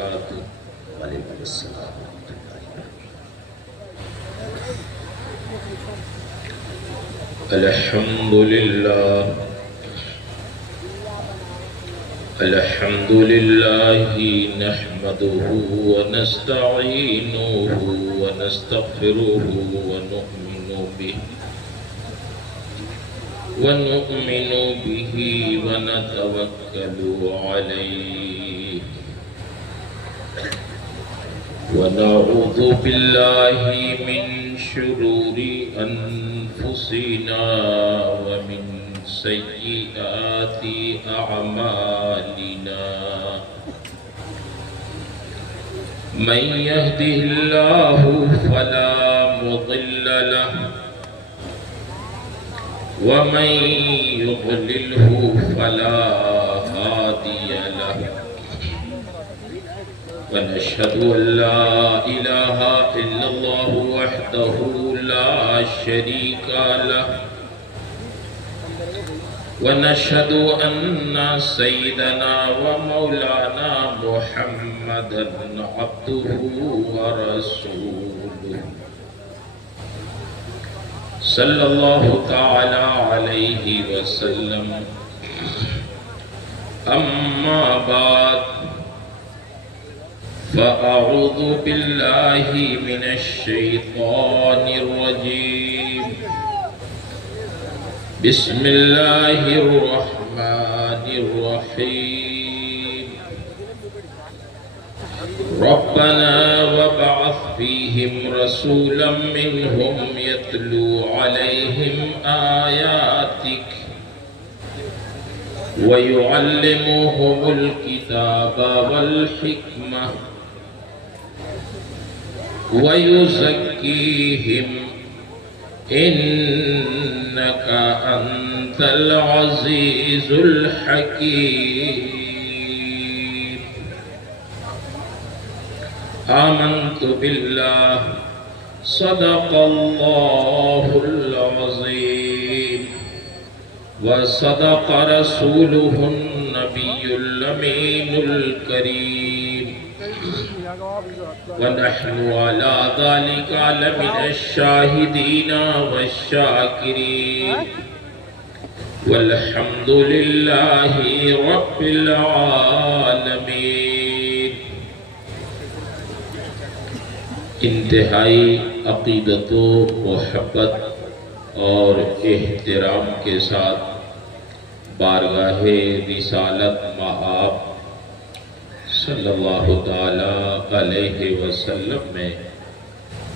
وبرکاتہ۔ وعلیکم السلام ورحمۃ اللہ وبرکاتہ۔ الحمد للہ الحمد للہ نحمده ونستعینه ونستغفره ونؤمن به ونتوکل علیہ ونعوذ باللہ من شرور انفسنا ومن سیئات اعمالنا من يهده الله فلا مضل له ومن يضلله فلا هادي له ونشهد أن لا إله إلا الله وحده لا شريك له ونشهد أن سيدنا ومولانا محمدا عبده ورسوله صلی اللہ تعالی علیہ وسلم اما بعد فاعوذ باللہ من الشیطان الرجیم بسم اللہ الرحمن الرحیم ربنا وابعث فيهم رسولا منهم يتلو عليهم آياتك ويعلمهم الكتاب والحكمة ويزكيهم إنك أنت العزيز الحكيم آمنت بالله صدق الله العظيم وصدق رسوله النبي الأمين الكريم ونحن على ذلك لمن الشاهدين والشاكرين والحمد لله رب العالمين۔ انتہائی عقیدت و محبت اور احترام کے ساتھ بارگاہ رسالت مآب صلی اللہ تعالی علیہ وسلم میں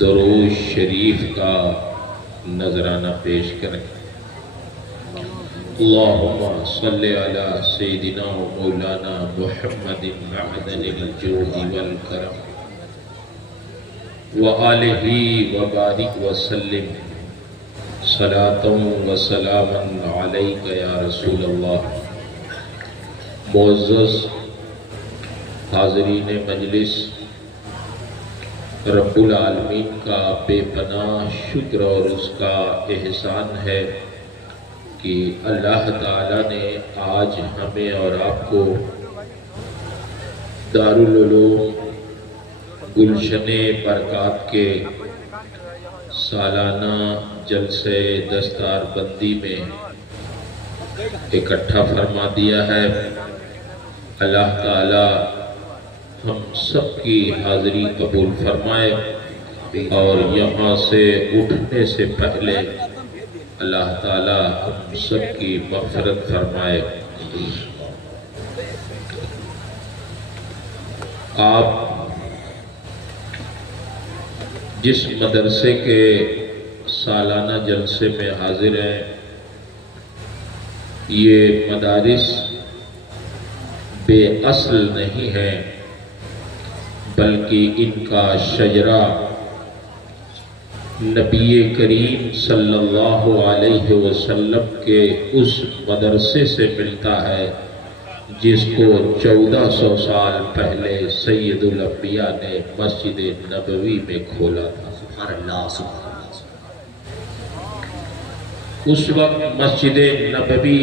درود شریف کا نذرانہ پیش کریں۔ اللہم صلی علی سیدنا و مولانا محمد معدن الجود والکرم وآلہ وبارک وسلم صلاۃ و سلاما علیک یا رسول اللہ۔ معزز حاضرین مجلس، رب العالمین کا بے پناہ شکر اور اس کا احسان ہے کہ اللہ تعالیٰ نے آج ہمیں اور آپ کو دارالعلوم گلشن برکات کے سالانہ جلسے دستار بندی میں اکٹھا فرما دیا ہے۔ اللہ تعالی ہم سب کی حاضری قبول فرمائے اور یہاں سے اٹھنے سے پہلے اللہ تعالی ہم سب کی مغفرت فرمائے۔ آپ جس مدرسے کے سالانہ جلسے میں حاضر ہیں، یہ مدارس بے اصل نہیں ہیں، بلکہ ان کا شجرہ نبی کریم صلی اللہ علیہ وسلم کے اس مدرسے سے ملتا ہے جس کو 1400 سال پہلے سید الانبیاء نے مسجد نبوی میں کھولا تھا۔ سبحان اللہ سبحان اللہ۔ اس وقت مسجد نبوی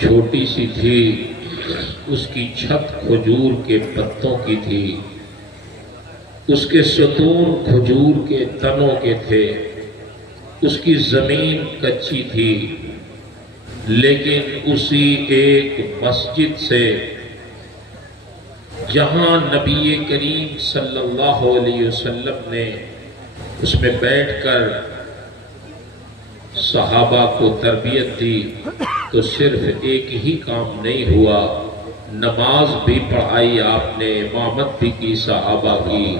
چھوٹی سی تھی، اس کی چھت کھجور کے پتوں کی تھی، اس کے ستون کھجور کے تنوں کے تھے، اس کی زمین کچی تھی، لیکن اسی ایک مسجد سے جہاں نبی کریم صلی اللہ علیہ وسلم نے اس میں بیٹھ کر صحابہ کو تربیت دی، تو صرف ایک ہی کام نہیں ہوا، نماز بھی پڑھائی آپ نے، امامت بھی کی صحابہ کی۔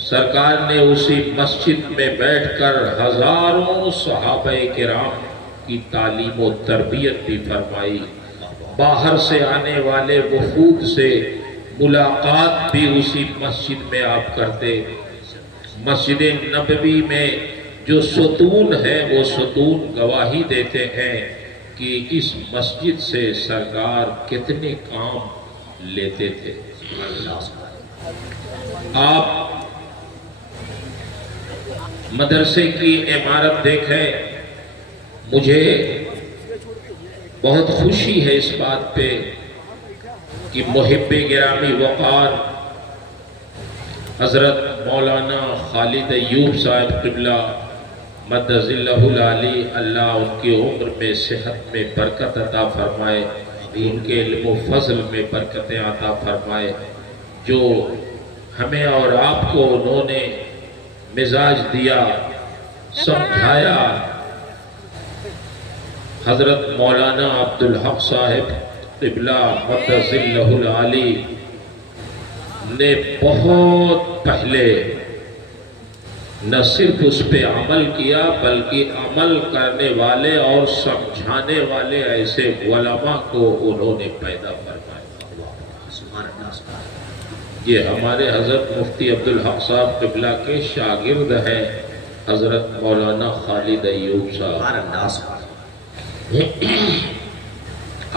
سرکار نے اسی مسجد میں بیٹھ کر ہزاروں صحابہ کرام کی تعلیم و تربیت بھی فرمائی، باہر سے آنے والے وفود سے ملاقات بھی اسی مسجد میں آپ کرتے۔ مسجد نبوی میں جو ستون ہے وہ ستون گواہی دیتے ہیں کہ اس مسجد سے سرکار کتنے کام لیتے تھے۔ آپ مدرسے کی عمارت دیکھیں، مجھے بہت خوشی ہے اس بات پہ کہ محب گرامی وقار حضرت مولانا خالد ایوب صاحب قبلہ مدد اللہ العالی، اللہ ان کی عمر میں صحت میں برکت عطا فرمائے، ان کے علم و فضل میں برکتیں عطا فرمائے، جو ہمیں اور آپ کو انہوں نے مزاج دیا، سمجھایا۔ حضرت مولانا عبدالحق صاحب قبلہ مدد اللہ العالی نے بہت پہلے نہ صرف اس پہ عمل کیا بلکہ عمل کرنے والے اور سمجھانے والے ایسے علماء کو انہوں نے پیدا فرمایا۔ یہ ہمارے حضرت مفتی عبدالحق صاحب قبلہ کے شاگرد ہیں، حضرت مولانا خالد ایوب صاحب۔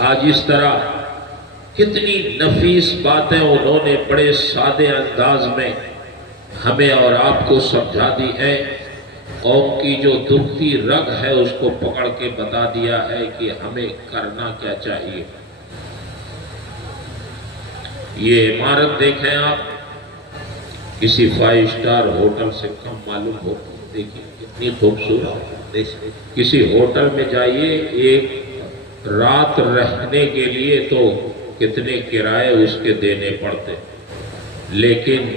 آج اس طرح کتنی نفیس باتیں انہوں نے بڑے سادے انداز میں ہمیں اور آپ کو سمجھا دی ہے، قوم کی جو دکھتی رگ ہے اس کو پکڑ کے بتا دیا ہے کہ ہمیں کرنا کیا چاہیے۔ یہ عمارت دیکھیں آپ، کسی 5 اسٹار ہوٹل سے کم معلوم ہو، دیکھیں کتنی خوبصورت۔ کسی ہوٹل میں جائیے، ایک رات رہنے کے لیے تو کتنے کرائے اس کے دینے پڑتے، لیکن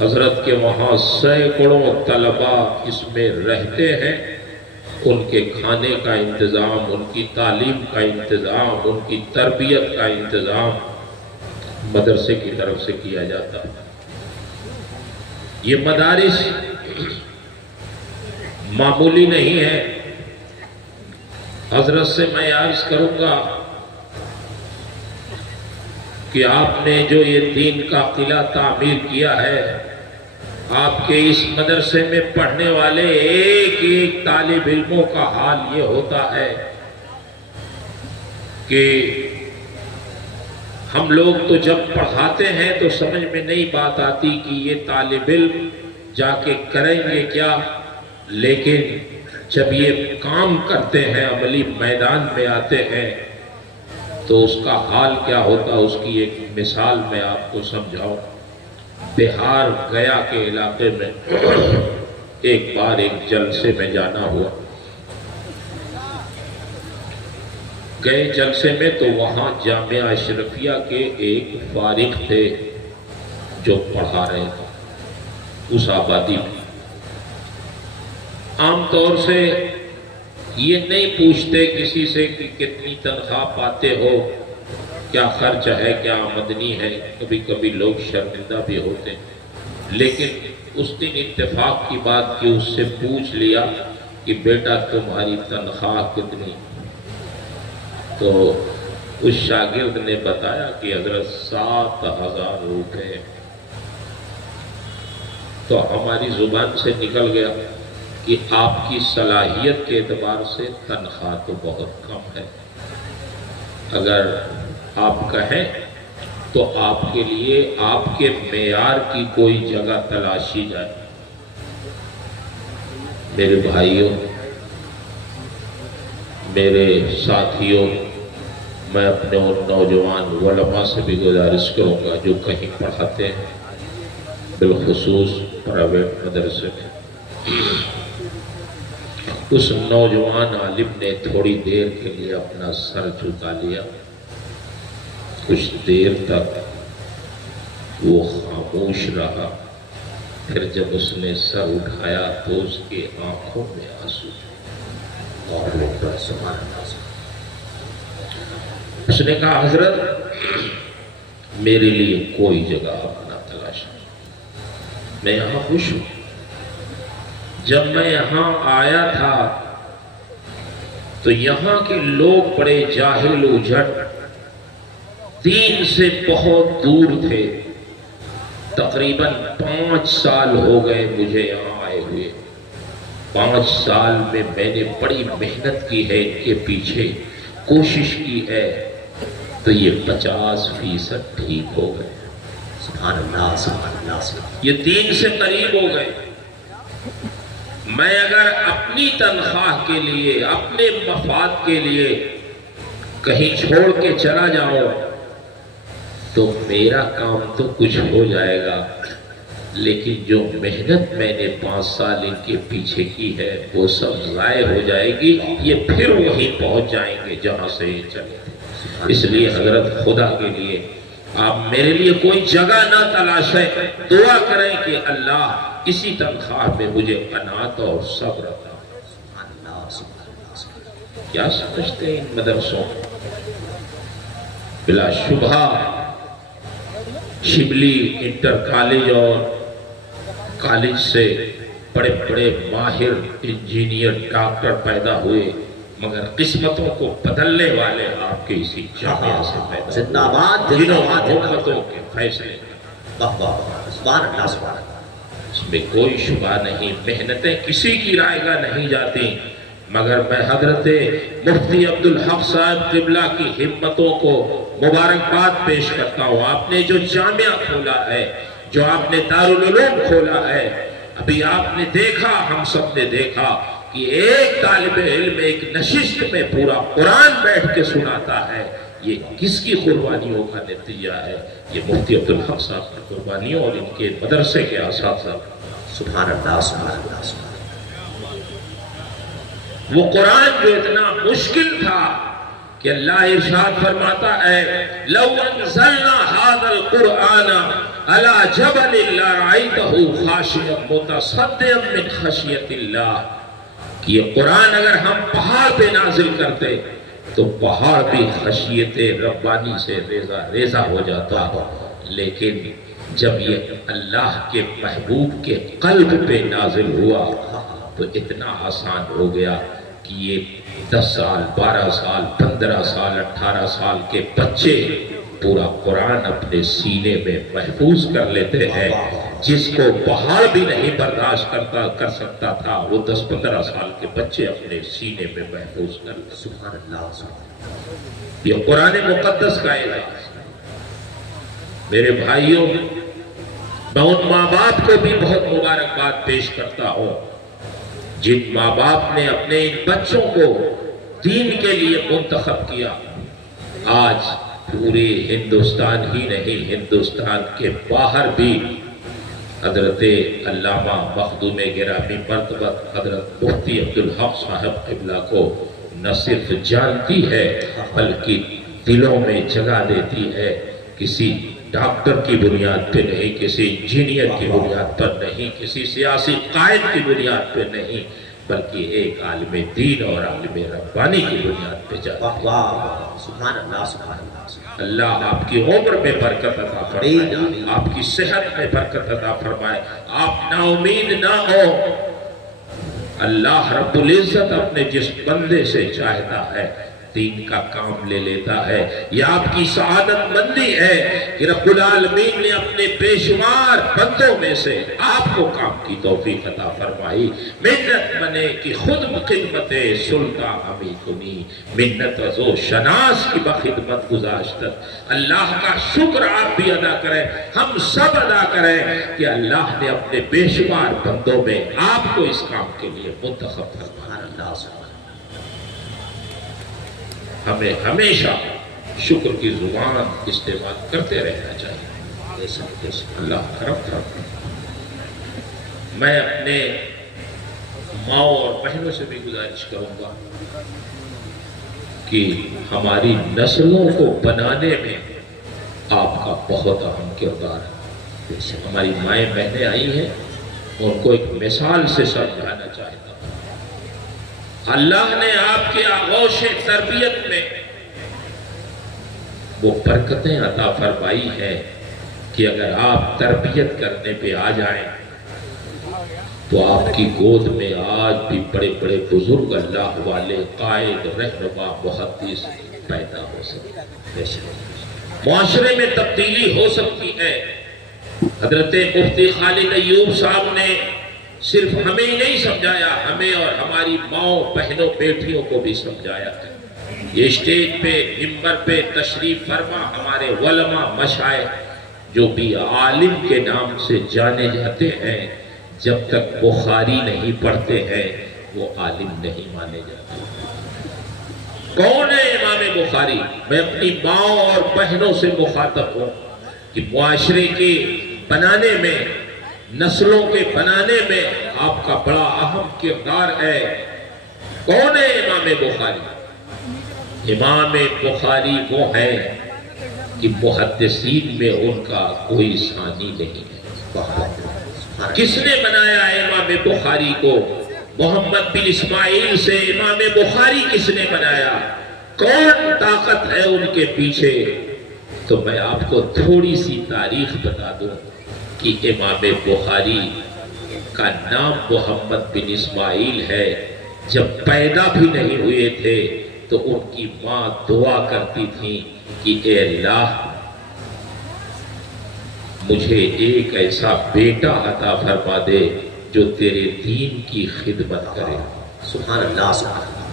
حضرت کے وہاں سینکڑوں طلباء اس میں رہتے ہیں، ان کے کھانے کا انتظام، ان کی تعلیم کا انتظام، ان کی تربیت کا انتظام مدرسے کی طرف سے کیا جاتا ہے۔ یہ مدارس معمولی نہیں ہے۔ حضرت سے میں عرض کروں گا کہ آپ نے جو یہ دین کا قلعہ تعمیر کیا ہے، آپ کے اس مدرسے میں پڑھنے والے ایک ایک طالب علموں کا حال یہ ہوتا ہے کہ ہم لوگ تو جب پڑھاتے ہیں تو سمجھ میں نہیں بات آتی کہ یہ طالب علم جا کے کریں گے کیا، لیکن جب یہ کام کرتے ہیں، عملی میدان میں آتے ہیں، تو اس کا حال کیا ہوتا، اس کی ایک مثال میں آپ کو سمجھاؤں۔ بہار گیا کے علاقے میں ایک بار ایک جلسے میں جانا ہوا، گئے جلسے میں تو وہاں جامعہ اشرفیہ کے ایک فارغ تھے جو پڑھا رہے تھے اس آبادی میں۔ عام طور سے یہ نہیں پوچھتے کسی سے کہ کتنی تنخواہ پاتے ہو، کیا خرچ ہے، کیا آمدنی ہے، کبھی کبھی لوگ شرمندہ بھی ہوتے ہیں، لیکن اس دن اتفاق کی بات کی، اس سے پوچھ لیا کہ بیٹا تمہاری تنخواہ کتنی؟ تو اس شاگرد نے بتایا کہ حضرت 7,000 روپے۔ تو ہماری زبان سے نکل گیا کہ آپ کی صلاحیت کے اعتبار سے تنخواہ تو بہت کم ہے، اگر آپ کہیں تو آپ کے لیے آپ کے معیار کی کوئی جگہ تلاشی جائے۔ میرے بھائیوں، میرے ساتھیوں، میں اپنے ان نوجوان علماء سے بھی گزارش کروں گا جو کہیں پڑھاتے ہیں، بالخصوص پرائیویٹ مدرسے میں، اس نوجوان عالم نے تھوڑی دیر کے لیے اپنا سر جھکا لیا، کچھ دیر تک وہ خاموش رہا، پھر جب اس نے سر اٹھایا تو اس کی آنکھوں میں آنسو تھے۔ اللہ اکبر، سبحان اللہ۔ اس نے کہا حضرت میرے لیے کوئی جگہ اپنا تلاشا، میں یہاں خوش ہوں۔ جب میں یہاں آیا تھا تو یہاں کے لوگ بڑے جاہل و جھٹ، دین سے بہت دور تھے۔ تقریباً 5 سال ہو گئے مجھے یہاں آئے ہوئے۔ 5 سال میں میں نے بڑی محنت کی ہے، ان کے پیچھے کوشش کی ہے، تو یہ 50% ٹھیک ہو گئے۔ سبحان اللہ، سبحان اللہ، سبحان یہ دین سے قریب ہو گئے۔ میں اگر اپنی تنخواہ کے لیے، اپنے مفاد کے لیے کہیں چھوڑ کے چلا جاؤں تو میرا کام تو کچھ ہو جائے گا، لیکن جو محنت میں نے 5 سال ان کے پیچھے کی ہے وہ سب ضائع ہو جائے گی۔ یہ پھر وہیں پہنچ جائیں گے جہاں سے یہ چلے تھے۔ اس لیے حضرت خدا کے لیے آپ میرے لیے کوئی جگہ نہ تلاشیں، دعا کریں کہ اللہ اسی تنخواہ میں مجھے قناعت اور صبر عطا۔ اللہ، سبحان اللہ۔ کیا سمجھتے ہیں ان مدرسوں؟ بلا شبہ شبلی انٹر کالج اور کالج سے بڑے بڑے ماہر انجینئر ڈاکٹر پیدا ہوئے، مگر قسمتوں کو بدلنے والے آپ کے اسی جامعہ سے پیدا زندہ باد، ہوئے، زندہ جنہوں باد، نے زندہ امتوں کے فیصلے کیے۔ واہ واہ واہ، سبحان اللہ، سبحان اللہ۔ اس میں کوئی شبہ نہیں، محنتیں کسی کی رائے گاہ نہیں جاتی، مگر میں حضرت مفتی عبدالحق صاحب قبلہ کی ہمتوں کو مبارکباد پیش کرتا ہوں۔ آپ نے جو جامعہ کھولا ہے، جو آپ نے دارالعلوم کھولا ہے، ابھی آپ نے دیکھا، ہم سب نے دیکھا کہ ایک طالب علم ایک نشست میں پورا قرآن بیٹھ کے سناتا ہے، یہ کس کی قربانیوں کا نتیجہ ہے؟ یہ مفتی عبدالحق صاحب کی قربانیوں اور ان کے مدرسے کے اساتذہ۔ سبحان اللہ، سبحان اللہ، سبحان اللہ۔ وہ قرآن جو اتنا مشکل تھا کہ اللہ ارشاد فرماتا ہے لو انزلنا هذا القرآن على جبل لرأيته خاشعا متصدعا من خشیۃ اللہ، کہ یہ قرآن اگر ہم پہاڑ پہ نازل کرتے تو پہاڑ بھی خشیت ربانی سے ریزہ ہو جاتا، لیکن جب یہ اللہ کے محبوب کے قلب پہ نازل ہوا تو اتنا آسان ہو گیا کہ یہ 10 سال 12 سال 15 سال 18 سال کے بچے پورا قرآن اپنے سینے میں محفوظ کر لیتے ہیں۔ جس کو پہاڑ بھی نہیں برداشت کر سکتا تھا، وہ 10-15 سال کے بچے اپنے سینے میں محفوظ کر لیتے۔ سبحان اللہ، سبحان اللہ۔ یہ قرآن مقدس کا اعزاز۔ میرے بھائیوں، میں ان ماں باپ کو بھی بہت مبارکباد پیش کرتا ہوں جن ماں باپ نے اپنے ان بچوں کو دین کے لیے منتخب کیا۔ آج پورے ہندوستان ہی نہیں، ہندوستان کے باہر بھی حضرت علامہ مخدوم گرامی مرتبت حضرت مفتی عبدالحق صاحب قبلہ کو نہ صرف جانتی ہے بلکہ دلوں میں جگہ دیتی ہے۔ کسی ڈاکٹر کی بنیاد پہ نہیں، کسی انجینئر کی بنیاد پر نہیں، کسی سیاسی قائد کی بنیاد پہ نہیں، بلکہ ایک عالم دین اور عالم ربانی کی بنیاد پہ جاتی ہے۔ واہ واہ واہ، سبحان اللہ، سبحان اللہ، سبحان اللہ آپ کی عمر میں برکت عطا فرمائے، آپ کی صحت میں برکت عطا فرمائے، آپ نا امید نہ ہو۔ اللہ رب العزت اپنے جس بندے سے چاہتا ہے دین کا کام لے لیتا ہے۔ یہ آپ کی سعادت مندی ہے کہ رب العالمین نے اپنے بے شمار بندوں میں سے آپ کو کام کی توفیق عطا فرمائی۔ منت منے کی خود خدمت سلطان ہمیں کنی، منت ازو شناس کی بخدمت گزاشتت۔ اللہ کا شکر آپ بھی ادا کریں، ہم سب ادا کریں کہ اللہ نے اپنے بے شمار بندوں میں آپ کو اس کام کے لیے منتخب فرمایا۔ اللہ، سبحان اللہ۔ ہمیں ہمیشہ شکر کی زبان استعمال کرتے رہنا چاہیے۔ بے شک بے شک اللہ کرم کرم۔ میں اپنے ماؤں اور بہنوں سے بھی گزارش کروں گا کہ ہماری نسلوں کو بنانے میں آپ کا بہت اہم کردار ہے۔ بے شک ہماری مائیں بہنیں آئی ہیں، ان کو ایک مثال سے سمجھانا چاہتا ہوں۔ اللہ نے آپ کے آغوش تربیت میں وہ برکتیں عطا فرمائی ہیں کہ اگر آپ تربیت کرنے پہ آ جائیں تو آپ کی گود میں آج بھی بڑے بڑے بزرگ اللہ والے قائد رہنما محدث پیدا ہو سکتے ہیں۔ بے شک معاشرے میں تبدیلی ہو سکتی ہے۔ حضرت مفتی خالد ایوب صاحب نے صرف ہمیں ہی نہیں سمجھایا، ہمیں اور ہماری ماؤں بہنوں بیٹیوں کو بھی سمجھایا ہے۔ یہ اسٹیج پہ منبر پہ تشریف فرما ہمارے علماء مشائخ جو بھی عالم کے نام سے جانے جاتے ہیں، جب تک بخاری نہیں پڑھتے ہیں وہ عالم نہیں مانے جاتے۔ کون ہے امام بخاری؟ میں اپنی ماؤں اور بہنوں سے مخاطب ہوں کہ معاشرے کے بنانے میں، نسلوں کے بنانے میں آپ کا بڑا اہم کردار ہے۔ کون ہے امام بخاری؟ امام بخاری وہ ہے کہ محدثین میں ان کا کوئی ثانی نہیں ہے۔ کس نے بنایا امام بخاری کو؟ محمد بن اسماعیل سے امام بخاری کس نے بنایا؟ کون طاقت ہے ان کے پیچھے؟ تو میں آپ کو تھوڑی سی تاریخ بتا دوں کہ امام بخاری کا نام محمد بن اسماعیل ہے۔ جب پیدا بھی نہیں ہوئے تھے تو ان کی ماں دعا کرتی تھی کہ اے اللہ مجھے ایک ایسا بیٹا عطا فرما دے جو تیرے دین کی خدمت کرے۔ سبحان اللہ سبحان اللہ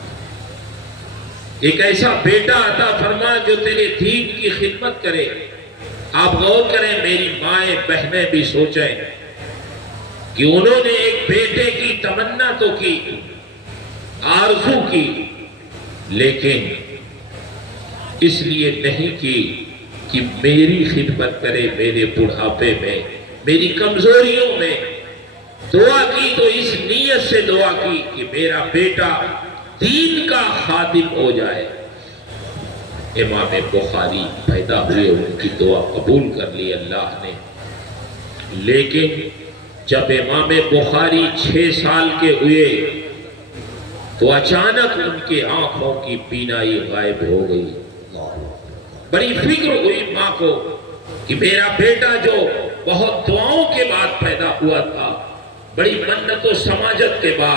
ایک ایسا بیٹا عطا فرما جو تیرے دین کی خدمت کرے۔ آپ غور کریں، میری مائیں بہنیں بھی سوچیں کہ انہوں نے ایک بیٹے کی تمنا تو کی، آرزو کی، لیکن اس لیے نہیں کی کہ میری خدمت کرے میرے بڑھاپے میں، میری کمزوریوں میں۔ دعا کی تو اس نیت سے دعا کی کہ میرا بیٹا دین کا خادم ہو جائے۔ امام بخاری پیدا ہوئے، ان کی دعا قبول کر لی اللہ نے۔ لیکن جب امام بخاری 6 سال کے ہوئے تو اچانک ان کے آنکھوں کی بینائی غائب ہو گئی۔ بڑی فکر ہوئی ماں کو کہ میرا بیٹا جو بہت دعاؤں کے بعد پیدا ہوا تھا، بڑی منت و سماجت کے بعد